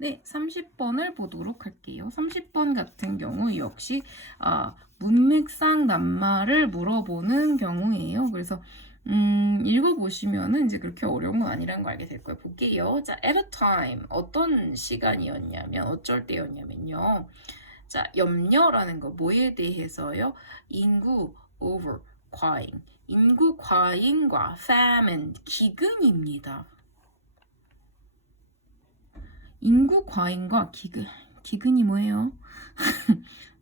네, 30번을 보도록 할게요. 30번 같은 경우 역시 문맥상 낱말을 물어보는 경우예요. 그래서 읽어보시면은 이제 그렇게 어려운 건 아니라는 걸 알게 될 거예요. 볼게요. 자, at a time 어떤 시간이었냐면 어쩔 때였냐면요. 자, 염려라는 거 뭐에 대해서요? 인구 over 과잉. 인구 과잉과 famine 기근입니다. 인구 과잉과 기근이 뭐예요?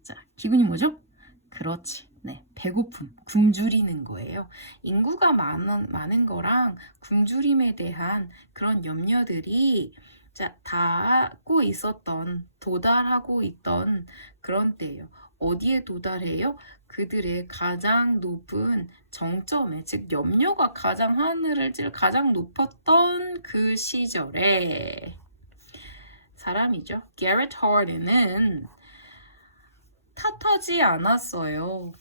자, 기근이 뭐죠? 그렇지. 네, 배고픔, 굶주리는 거예요. 인구가 많은 거랑 굶주림에 대한 그런 염려들이 자, 닿고 있었던, 도달하고 있던 그런 때예요. 어디에 도달해요? 그들의 가장 높은 정점에, 즉 염려가 가장 하늘을 찔 가장 높았던 그 시절에 사람이죠. 게릿 하드는 탓하지 않았어요.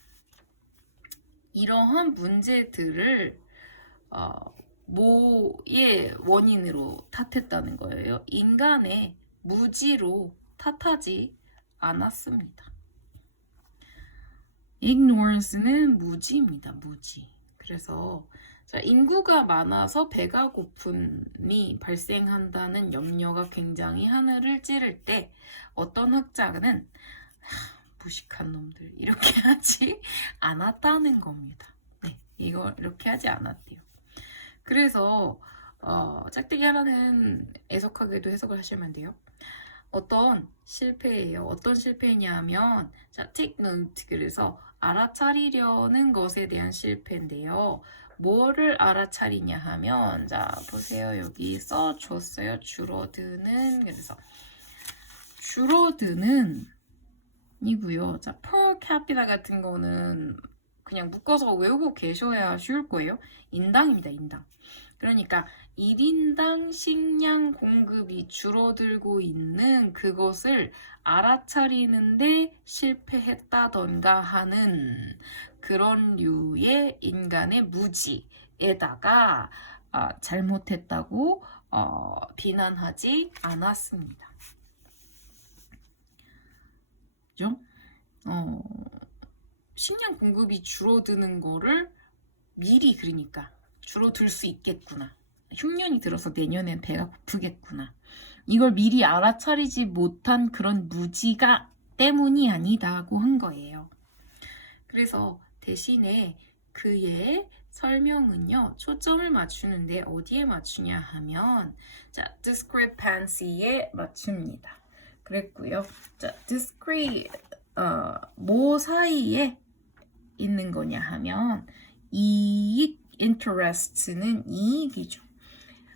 이러한 문제들을 뭐의 원인으로 탓했다는 거예요. 인간의 무지로 탓하지 않았습니다. ignorance는 무지입니다. 무지. 그래서 자, 인구가 많아서 배가 고픔이 발생한다는 염려가 굉장히 하늘을 찌를 때 어떤 학자는 무식한 놈들 이렇게 하지 않았다는 겁니다. 네, 이거 이렇게 하지 않았대요. 그래서 짝대기 하나는 애석하게도 해석을 하시면 돼요. 어떤 실패예요. 어떤 실패냐면 자, take note 그래서 알아차리려는 것에 대한 실패인데요. 뭐를 알아차리냐 하면 자 보세요. 여기 써줬어요. 줄어드는 그래서 줄어드는 이고요. 자, per capita 같은 거는 그냥 묶어서 외우고 계셔야 쉬울 거예요. 인당입니다. 인당. 그러니까 1인당 식량 공급이 줄어들고 있는 그것을 알아차리는데 실패했다던가 하는 그런 류의 인간의 무지에다가 잘못했다고 비난하지 않았습니다. 그죠? 식량 공급이 줄어드는 거를 미리 그러니까 줄어들 수 있겠구나. 흉년이 들어서 내년엔 배가 고프겠구나. 이걸 미리 알아차리지 못한 그런 무지가 때문이 아니다고 한 거예요. 그래서 대신에 그의 설명은요, 초점을 맞추는데 어디에 맞추냐 하면, 자, discrepancy에 맞춥니다. 그랬고요. 자, discrete, 뭐 사이에 있는 거냐 하면, 이익, interest는 이익이죠.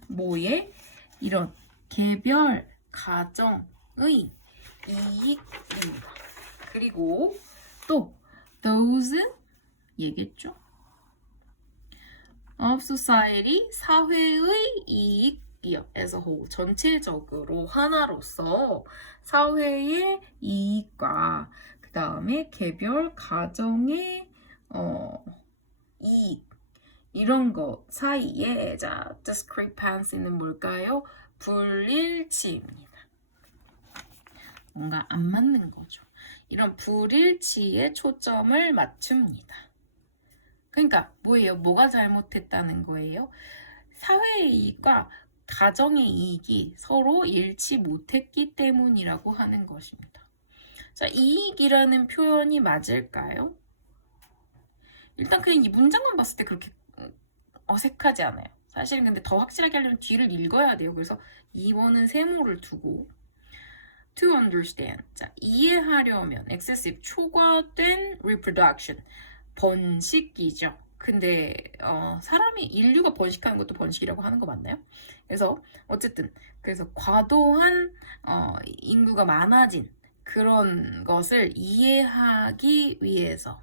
뭐에? 이런 개별 가정의 이익입니다. 그리고 또 those 얘겠죠. of society 사회의 이익이요. as a whole 전체적으로 하나로서 사회의 이익과 그 다음에 개별 가정의 이익 이런 거 사이에 자 discrepancy는 뭘까요? 불일치입니다. 뭔가 안 맞는 거죠. 이런 불일치에 초점을 맞춥니다. 그러니까 뭐예요? 뭐가 잘못했다는 거예요? 사회의 이익과 가정의 이익이 서로 일치 못했기 때문이라고 하는 것입니다. 자, 이익이라는 표현이 맞을까요? 일단 그냥 이 문장만 봤을 때 그렇게 어색하지 않아요. 사실은 근데 더 확실하게 하려면 뒤를 읽어야 돼요. 그래서 2번은 세모를 두고 to understand. 자, 이해하려면 excessive 초과된 reproduction 번식이죠. 근데 사람이 인류가 번식하는 것도 번식이라고 하는 거 맞나요? 그래서 어쨌든 그래서 과도한 인구가 많아진 그런 것을 이해하기 위해서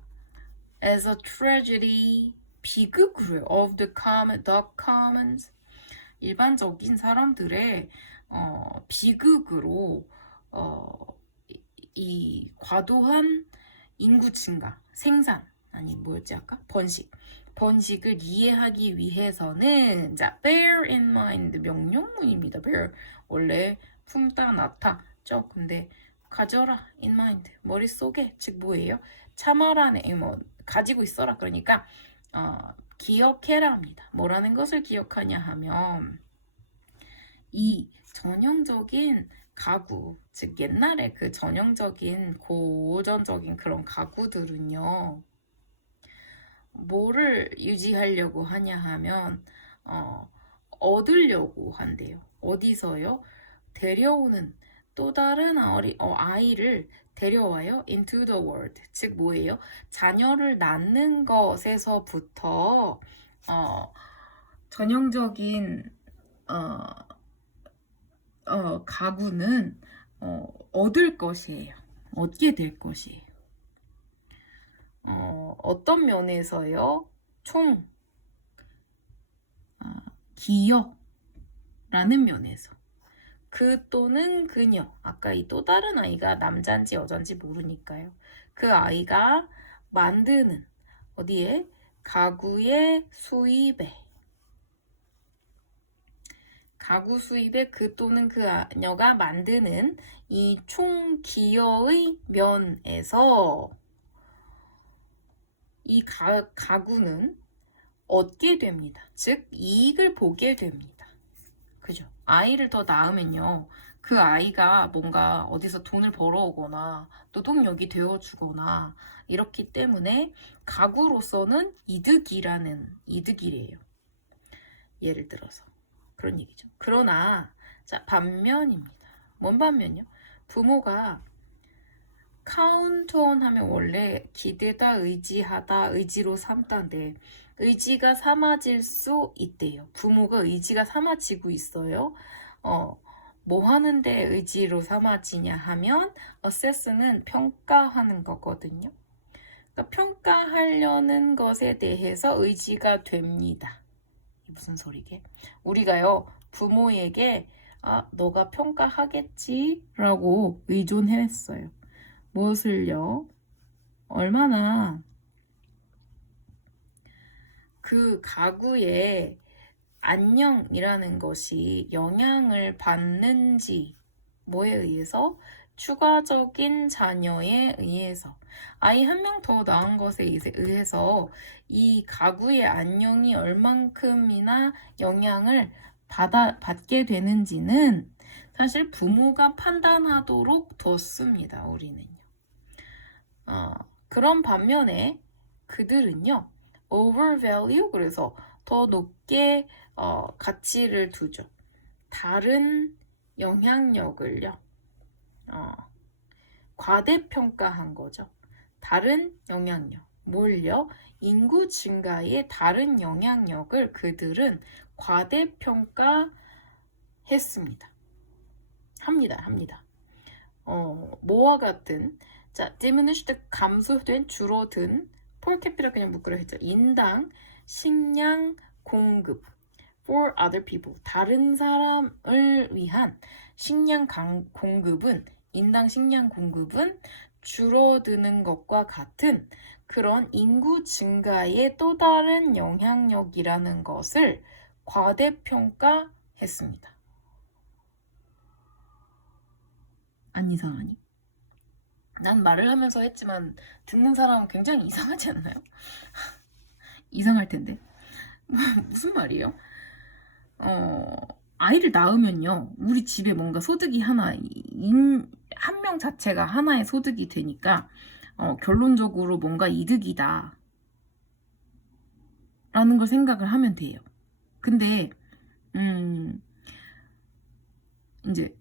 as a tragedy 비극으로 of the commons 일반적인 사람들의 비극으로 이 과도한 인구 증가, 생산 아니 뭐였지 아까? 번식을 이해하기 위해서는 자 bear in mind 명령문입니다. bear 원래 품다 나타죠. 근데 가져라 in mind 머릿속에 즉 뭐예요? 참아라네 뭐 가지고 있어라 그러니까 기억해라 합니다. 뭐라는 것을 기억하냐 하면 이 전형적인 가구 즉 옛날에 그 전형적인 고전적인 그런 가구들은요 뭐를 유지하려고 하냐 하면 얻으려고 한대요. 어디서요? 데려오는 또 다른 아이를 데려와요. into the world. 즉 뭐예요? 자녀를 낳는 것에서부터 전형적인 가구는 얻을 것이에요. 얻게 될 것이에요. 어떤 면에서요? 총 기여라는 면에서 그 또는 그녀 아까 이 또 다른 아이가 남자인지 여잔지 모르니까요. 그 아이가 만드는 어디에? 가구의 수입에 가구 수입에 그 또는 그녀가 만드는 이 총 기여의 면에서 이 가구는 얻게 됩니다. 즉 이익을 보게 됩니다. 그죠? 아이를 더 낳으면요. 그 아이가 뭔가 어디서 돈을 벌어오거나 노동력이 되어주거나 이렇기 때문에 가구로서는 이득이래요. 예를 들어서 그런 얘기죠. 그러나 자 반면입니다. 뭔 반면요? 부모가 카운트 온 하면 원래 기대다, 의지하다, 의지로 삼다인데 의지가 삼아질 수 있대요. 부모가 의지가 삼아지고 있어요. 뭐 하는데 의지로 삼아지냐 하면 assess는 평가하는 거거든요. 그러니까 평가하려는 것에 대해서 의지가 됩니다. 무슨 소리게? 우리가요 부모에게 너가 평가하겠지 라고 의존했어요. 무엇을요? 얼마나 그 가구의 안녕이라는 것이 영향을 받는지 뭐에 의해서? 추가적인 자녀에 의해서 아이 한 명 더 낳은 것에 의해서 이 가구의 안녕이 얼만큼이나 영향을 받게 되는지는 사실 부모가 판단하도록 뒀습니다. 우리는요. 그런 반면에 그들은요. overvalue 그래서 더 높게 가치를 두죠. 다른 영향력을요. 과대평가한 거죠. 다른 영향력. 뭘요? 인구 증가의 다른 영향력을 그들은 과대평가했습니다. 합니다. 뭐와 같은 자, diminished 감소된 줄어든 per capita 그냥 묶으려 했죠. 인당 식량 공급 for other people 다른 사람을 위한 식량 공급은 인당 식량 공급은 줄어드는 것과 같은 그런 인구 증가의 또 다른 영향력이라는 것을 과대평가했습니다. 안 이상하니? 난 말을 하면서 했지만 듣는 사람은 굉장히 이상하지 않나요? 이상할 텐데. 무슨 말이에요? 아이를 낳으면요. 우리 집에 뭔가 소득이 한 명 자체가 하나의 소득이 되니까 결론적으로 뭔가 이득이다. 라는 걸 생각을 하면 돼요. 근데 이제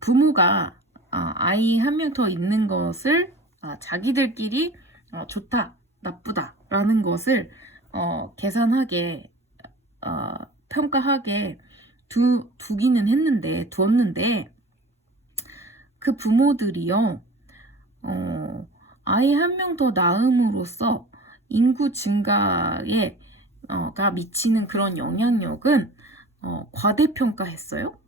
부모가 아이 한 명 더 있는 것을 자기들끼리 좋다, 나쁘다 라는 것을 계산하게 평가하게 두었는데 그 부모들이요 아이 한 명 더 낳음으로써 인구 증가에 가 미치는 그런 영향력은 과대평가했어요?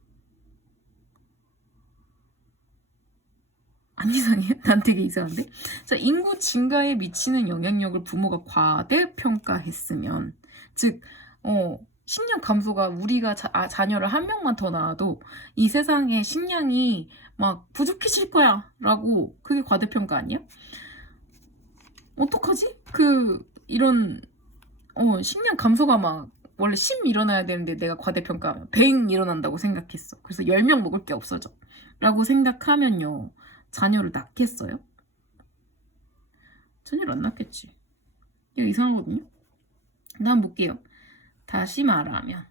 안 이상해요? 난 되게 이상한데? 자, 인구 증가에 미치는 영향력을 부모가 과대평가했으면 즉 식량 감소가 우리가 자녀를 한 명만 더 낳아도 이 세상에 식량이 막 부족해질 거야 라고 그게 과대평가 아니야? 어떡하지? 이런 식량 감소가 막 원래 10 일어나야 되는데 내가 과대평가하면 100 일어난다고 생각했어. 그래서 10명 먹을 게 없어져 라고 생각하면요, 자녀를 낳겠어요? 자녀를 안 낳겠지. 이거 이상하거든요. 다음 볼게요. 다시 말하면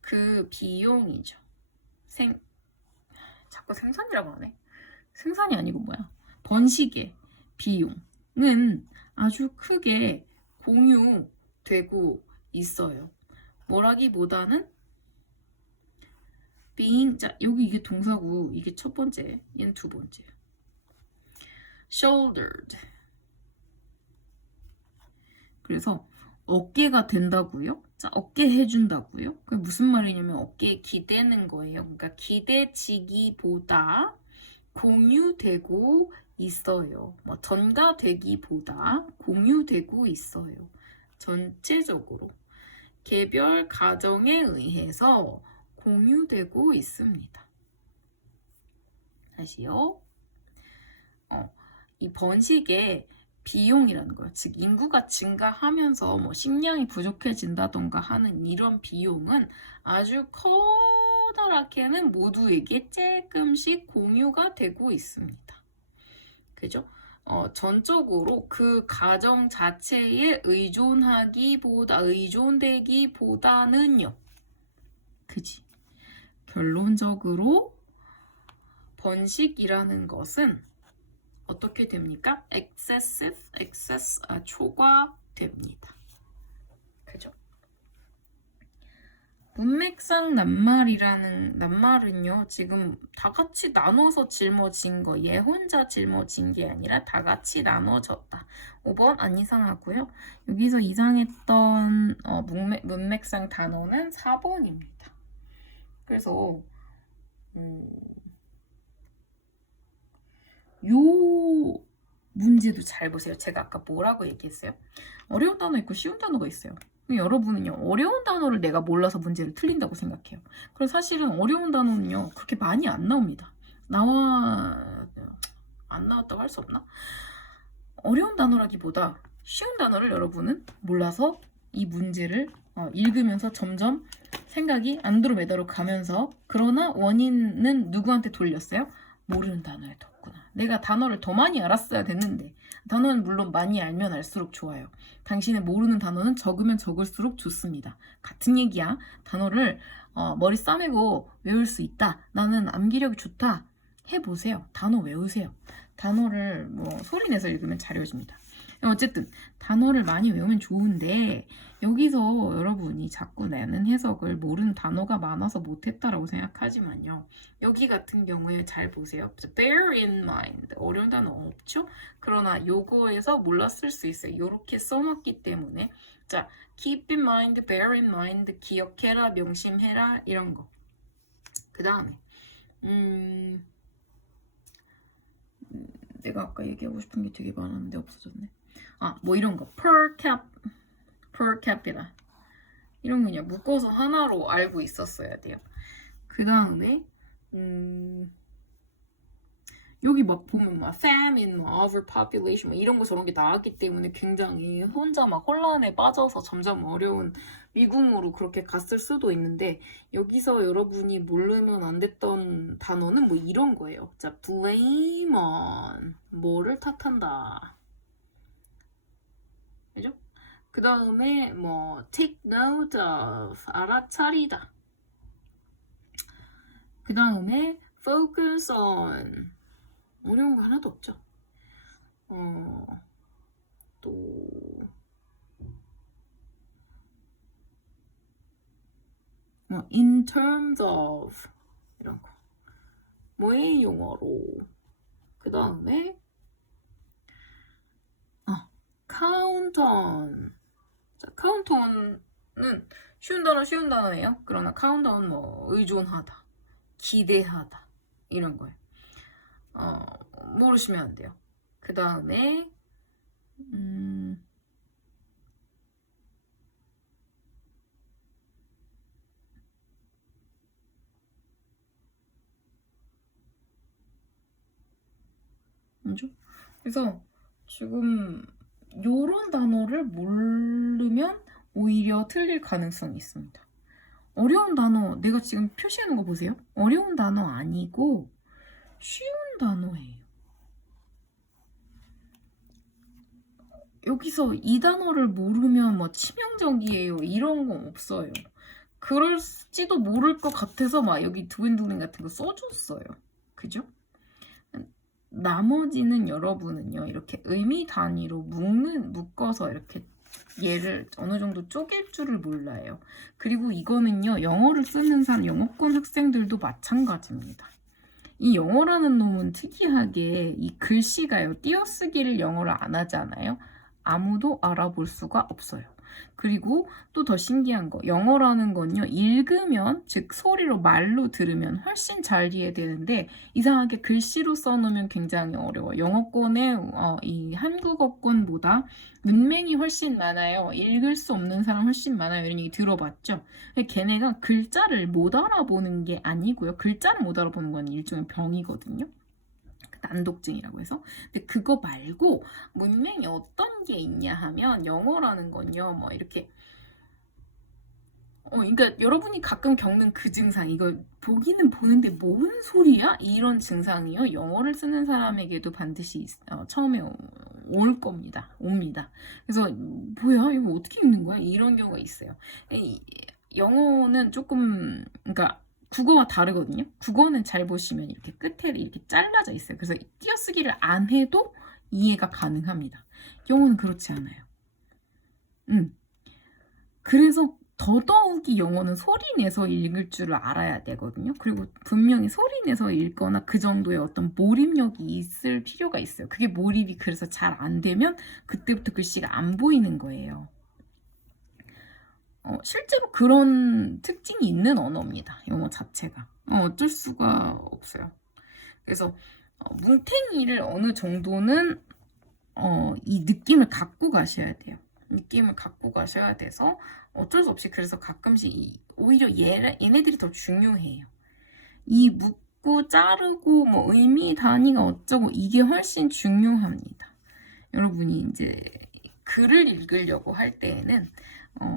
그 비용이죠. 자꾸 생산이라고 하네. 생산이 아니고 뭐야? 번식의 비용은 아주 크게 공유되고 있어요. 뭐라기보다는 being, 자, 여기 이게 동사고 이게 첫 번째, 얘는 두 번째. shouldered. 그래서 어깨가 된다고요? 자, 어깨 해준다고요? 그게 무슨 말이냐면 어깨에 기대는 거예요. 그러니까 기대지기보다 공유되고 있어요. 뭐 전가되기보다 공유되고 있어요. 전체적으로 개별 가정에 의해서 공유되고 있습니다. 다시요. 이 번식의 비용이라는 거예요. 즉 인구가 증가하면서 뭐 식량이 부족해진다던가 하는 이런 비용은 아주 커다랗게는 모두에게 조금씩 공유가 되고 있습니다. 그죠? 전적으로 그 가정 자체에 의존되기보다는요. 그지? 결론적으로 번식이라는 것은 어떻게 됩니까? 초과됩니다. 그죠? 문맥상 낱말은요, 지금 다 같이 나눠서 짊어진 거, 얘 혼자 짊어진 게 아니라 다 같이 나눠졌다. 5번 안 이상하고요. 여기서 이상했던 문맥상 단어는 4번입니다. 그래서 요 문제도 잘 보세요. 제가 아까 뭐라고 얘기했어요? 어려운 단어 있고 쉬운 단어가 있어요. 여러분은요, 어려운 단어를 내가 몰라서 문제를 틀린다고 생각해요. 그럼 사실은 어려운 단어는요, 그렇게 많이 안 나옵니다. 안 나왔다고 할 수 없나? 어려운 단어라기보다 쉬운 단어를 여러분은 몰라서 이 문제를 읽으면서 점점 생각이 안드로메다로 가면서, 그러나 원인은 누구한테 돌렸어요? 모르는 단어에 뒀구나. 내가 단어를 더 많이 알았어야 됐는데. 단어는 물론 많이 알면 알수록 좋아요. 당신의 모르는 단어는 적으면 적을수록 좋습니다. 같은 얘기야. 단어를 머리 싸매고 외울 수 있다. 나는 암기력이 좋다. 해보세요. 단어 외우세요. 단어를 소리내서 읽으면 잘 외워집니다. 어쨌든 단어를 많이 외우면 좋은데, 여기서 여러분이 자꾸 내는 해석을 모르는 단어가 많아서 못했다라고 생각하지만요, 여기 같은 경우에 잘 보세요. bear in mind, 어려운 단어 없죠? 그러나 요거에서 몰랐을 수 있어요. 이렇게 써놨기 때문에. 자, keep in mind, bear in mind, 기억해라, 명심해라, 이런 거. 그 다음에 내가 아까 얘기하고 싶은 게 되게 많았는데 없어졌네. 뭐 이런 거 per capita 이런 거냐, 묶어서 하나로 알고 있었어야 돼요. 그 다음에 여기 막 보면 막 famine, overpopulation 이런 거 저런 게 나왔기 때문에 굉장히 혼자 막 혼란에 빠져서 점점 어려운 미궁으로 그렇게 갔을 수도 있는데, 여기서 여러분이 모르면 안 됐던 단어는 뭐 이런 거예요. 자, blame on, 뭐를 탓한다. 그죠? 그 다음에 뭐 take note of, 알아차리다. 그 다음에 focus on, 어려운 거 하나도 없죠. 또 in terms of 이런 거, 뭐의 용어로. 그 다음에 count on. 자, count on은 쉬운 단어예요. 그러나 count on 의존하다, 기대하다, 이런 거예요. 모르시면 안 돼요. 그 다음에 그죠? 그래서 지금 요런 단어를 모르면 오히려 틀릴 가능성이 있습니다. 어려운 단어 내가 지금 표시하는 거 보세요. 어려운 단어 아니고 쉬운 단어예요. 여기서 이 단어를 모르면 뭐 치명적이에요 이런 건 없어요. 그럴지도 모를 것 같아서 막 여기 두근두근 같은 거 써줬어요. 그죠? 나머지는 여러분은요 이렇게 의미 단위로 묶어서 이렇게 얘를 어느 정도 쪼갤 줄을 몰라요. 그리고 이거는요 영어를 쓰는 사람 영어권 학생들도 마찬가지입니다. 이 영어라는 놈은 특이하게 이 글씨가요 띄어쓰기를 영어를 안 하잖아요. 아무도 알아볼 수가 없어요. 그리고 또 더 신기한 거 영어라는 건요 읽으면 즉 소리로 말로 들으면 훨씬 잘 이해되는데 이상하게 글씨로 써놓으면 굉장히 어려워요. 영어권의 이 한국어권보다 문맹이 훨씬 많아요. 읽을 수 없는 사람 훨씬 많아요. 이런 얘기 들어봤죠? 걔네가 글자를 못 알아보는 게 아니고요. 글자를 못 알아보는 건 일종의 병이거든요. 난독증이라고 해서. 근데 그거 말고 문맹이 어떤 게 있냐 하면 영어라는 건요 뭐 이렇게 그러니까 여러분이 가끔 겪는 그 증상 이거 보기는 보는데 뭔 소리야? 이런 증상이요 영어를 쓰는 사람에게도 반드시 처음에 올 겁니다. 옵니다. 그래서 뭐야 이거 어떻게 읽는 거야? 이런 경우가 있어요. 영어는 조금 그러니까 국어와 다르거든요. 국어는 잘 보시면 이렇게 끝에 이렇게 잘라져 있어요. 그래서 띄어쓰기를 안 해도 이해가 가능합니다. 영어는 그렇지 않아요. 그래서 더더욱이 영어는 소리 내서 읽을 줄을 알아야 되거든요. 그리고 분명히 소리 내서 읽거나 그 정도의 어떤 몰입력이 있을 필요가 있어요. 그게 몰입이 그래서 잘 안 되면 그때부터 글씨가 안 보이는 거예요. 실제로 그런 특징이 있는 언어입니다. 영어 자체가. 어쩔 수가 없어요. 그래서 뭉탱이를 어느 정도는 이 느낌을 갖고 가셔야 돼요. 느낌을 갖고 가셔야 돼서 어쩔 수 없이 그래서 가끔씩 오히려 얘네들이 더 중요해요. 이 묶고 자르고 뭐 의미 단위가 어쩌고 이게 훨씬 중요합니다. 여러분이 이제 글을 읽으려고 할 때에는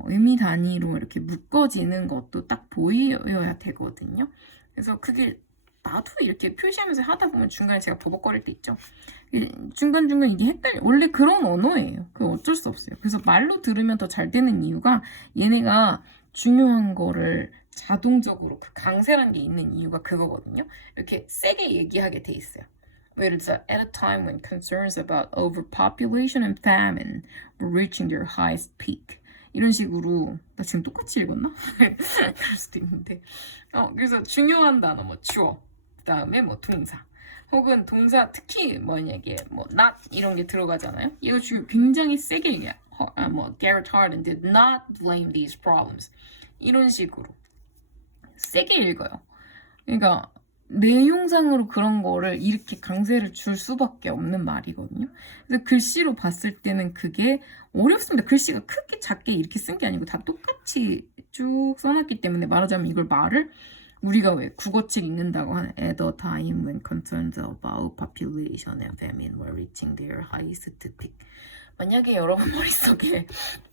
의미 단위로 이렇게 묶어지는 것도 딱 보여야 되거든요. 그래서 그게 나도 이렇게 표시하면서 하다 보면 중간에 제가 버벅거릴 때 있죠. 중간중간 이게 헷갈려. 원래 그런 언어예요. 그거 어쩔 수 없어요. 그래서 말로 들으면 더 잘 되는 이유가 얘네가 중요한 거를 자동적으로 그 강세라는 게 있는 이유가 그거거든요. 이렇게 세게 얘기하게 돼 있어요. 예를 들어서 at a time when concerns about overpopulation and famine were reaching their highest peak. 이런 식으로 나 지금 똑같이 읽었나? 그럴 수도 있는데 그래서 중요한 단어 뭐 주어 그 다음에 뭐 동사 혹은 동사 특히 만약에 뭐 not 이런 게 들어가잖아요. 이거 지금 굉장히 세게 얘기해. 뭐 Garrett Hardin did not blame these problems 이런 식으로 세게 읽어요. 그러니까 내용상으로 그런 거를 이렇게 강세를 줄 수밖에 없는 말이거든요. 그래서 글씨로 봤을 때는 그게 어렵습니다. 글씨가 크게 작게 이렇게 쓴 게 아니고 다 똑같이 쭉 써놨기 때문에 말하자면 이걸 말을 우리가 왜 국어책 읽는다고 하는 at a time when concerns about population and famine were reaching their highest peak. 만약에 여러분 머릿속에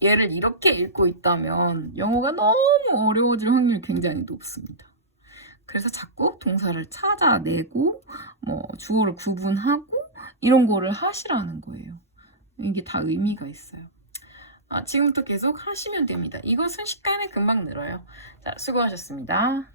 얘를 이렇게 읽고 있다면 영어가 너무 어려워질 확률이 굉장히 높습니다. 그래서 자꾸 동사를 찾아내고 뭐 주어를 구분하고 이런 거를 하시라는 거예요. 이게 다 의미가 있어요. 지금부터 계속 하시면 됩니다. 이거 순식간에 금방 늘어요. 자, 수고하셨습니다.